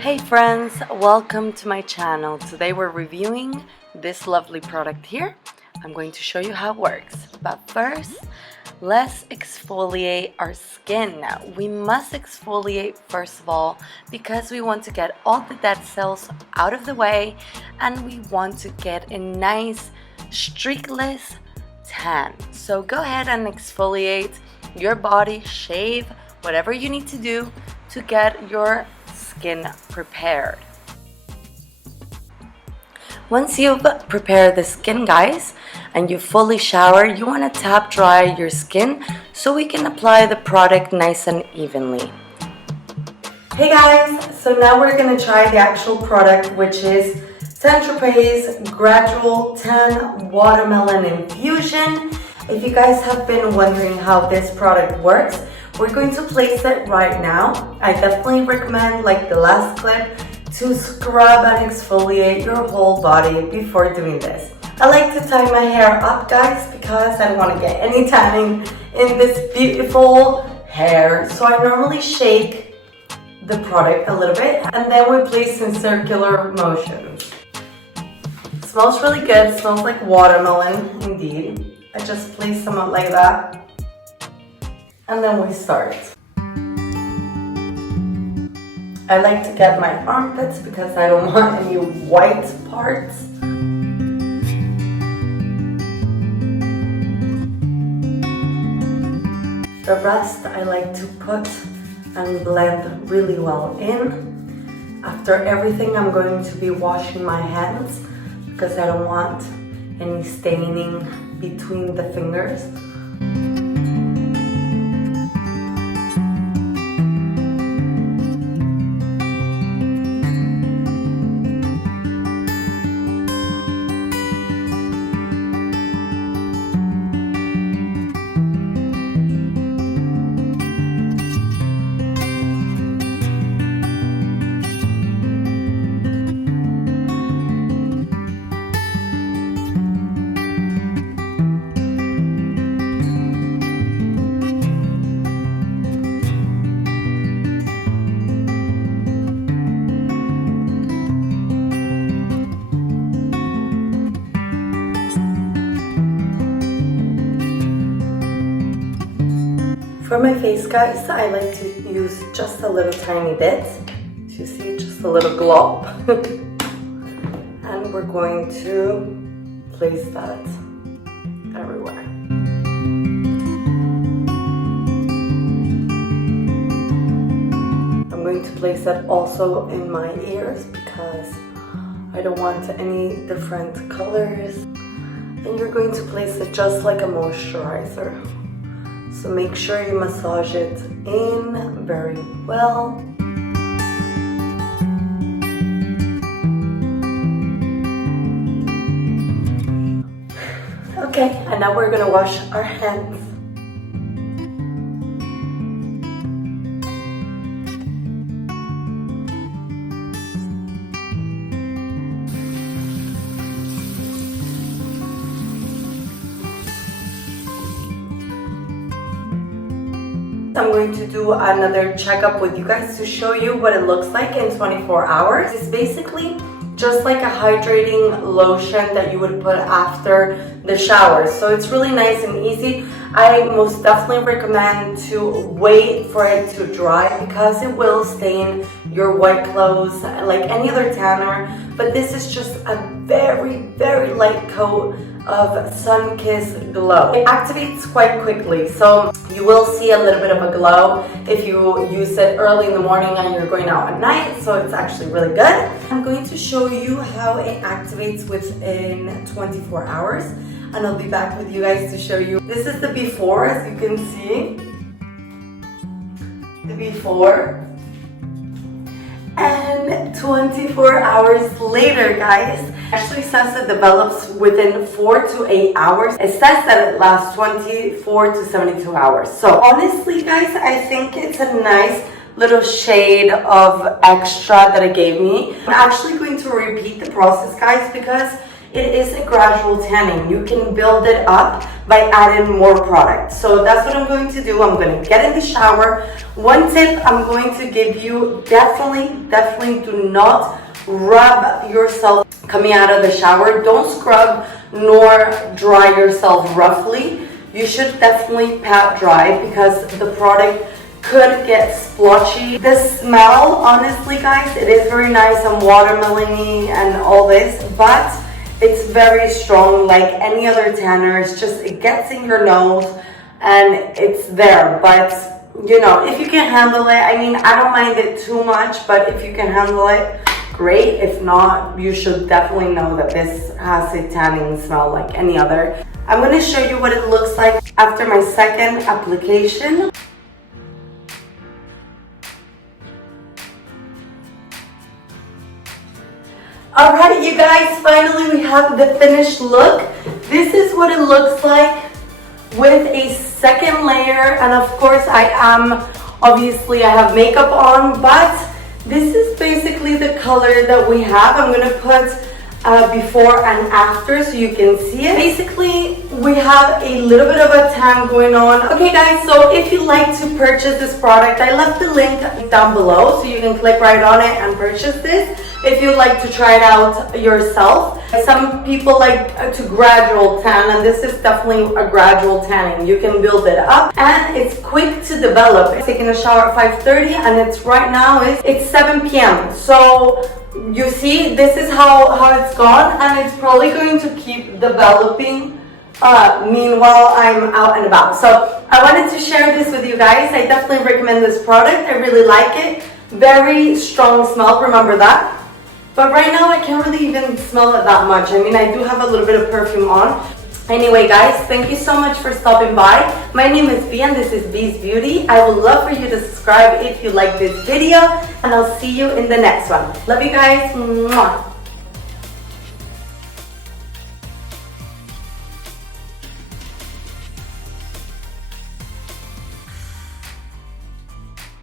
Hey friends, welcome to my channel. Today we're reviewing this lovely product here. I'm going to show you how it works. But first, let's exfoliate our skin. Now, we must exfoliate first of all because we want to get all the dead cells out of the way and we want to get a nice streakless tan. So go ahead and exfoliate your body, shave, whatever you need to do to get your skin prepared. Once you've prepared the skin, guys, and you fully shower, you want to tap dry your skin so we can apply the product nice and evenly. Hey guys, so now we're going to try the actual product, which is St. Tropez Gradual Tan Watermelon Infusion. If you guys have been wondering how this product works, we're going to place it right now. I definitely recommend, like the last clip, to scrub and exfoliate your whole body before doing this. I like to tie my hair up, guys, because I don't want to get any tanning in this beautiful hair. So I normally shake the product a little bit and then we place in circular motions. It smells really good. It smells like watermelon, indeed. I just place some out like that. And then we start. I like to get my armpits because I don't want any white parts. The rest I like to put and blend really well in. After everything, I'm going to be washing my hands because I don't want any staining between the fingers. For my face, guys, I like to use just a little tiny bit. You see, just a little glob. And we're going to place that everywhere. I'm going to place that also in my ears because I don't want any different colors. And you're going to place it just like a moisturizer. So make sure you massage it in very well. Okay, and now we're gonna wash our hands. I'm going to do another checkup with you guys to show you what it looks like in 24 hours. It's basically just like a hydrating lotion that you would put after the shower. So it's really nice and easy. I most definitely recommend to wait for it to dry because it will stain your white clothes like any other tanner. But this is just a very, very light coat of sun kiss glow. It activates quite quickly, so you will see a little bit of a glow if you use it early in the morning and you're going out at night, so it's actually really good. I'm going to show you how it activates within 24 hours and I'll be back with you guys to show you. This is the before, as you can see. The before. And 24 hours later, guys, actually says it develops within 4 to 8 hours. It says that it lasts 24 to 72 hours. So honestly, guys, I think it's a nice little shade of extra that it gave me. I'm actually going to repeat the process, guys, because it is a gradual tanning. You can build it up by adding more product. So that's what I'm going to do. I'm going to get in the shower. One tip I'm going to give you, definitely do not rub yourself coming out of the shower. Don't scrub nor dry yourself roughly. You should definitely pat dry because the product could get splotchy. The smell, honestly guys, it is very nice and watermelony and all this, but it's very strong like any other tanner. It's just, it gets in your nose and it's there. But you know, if you can handle it, I mean, I don't mind it too much, but if you can handle it, great. If not, you should definitely know that this has a tanning smell like any other. I'm going to show you what it looks like after my second application. Alright you guys, finally we have the finished look. This is what it looks like with a second layer, and of course I have makeup on, but this is basically the color that we have. I'm going to put before and after so you can see it. Basically, we have a little bit of a tan going on. Okay guys, so if you'd like to purchase this product, I left the link down below so you can click right on it and purchase this if you'd like to try it out yourself. Some people like to gradual tan, and this is definitely a gradual tanning. You can build it up and it's quick to develop. I'm taking a shower at 5:30 and it's right now it's 7 p.m. So you see, this is how it's gone, and it's probably going to keep developing meanwhile I'm out and about. So I wanted to share this with you guys. I definitely recommend this product. I really like it. Very strong smell, remember that. But right now I can't really even smell it that much. I mean, I do have a little bit of perfume on. Anyway guys, thank you so much for stopping by. My name is B and this is B's Beauty. I would love for you to subscribe if you like this video, and I'll see you in the next one. Love you guys. Mwah.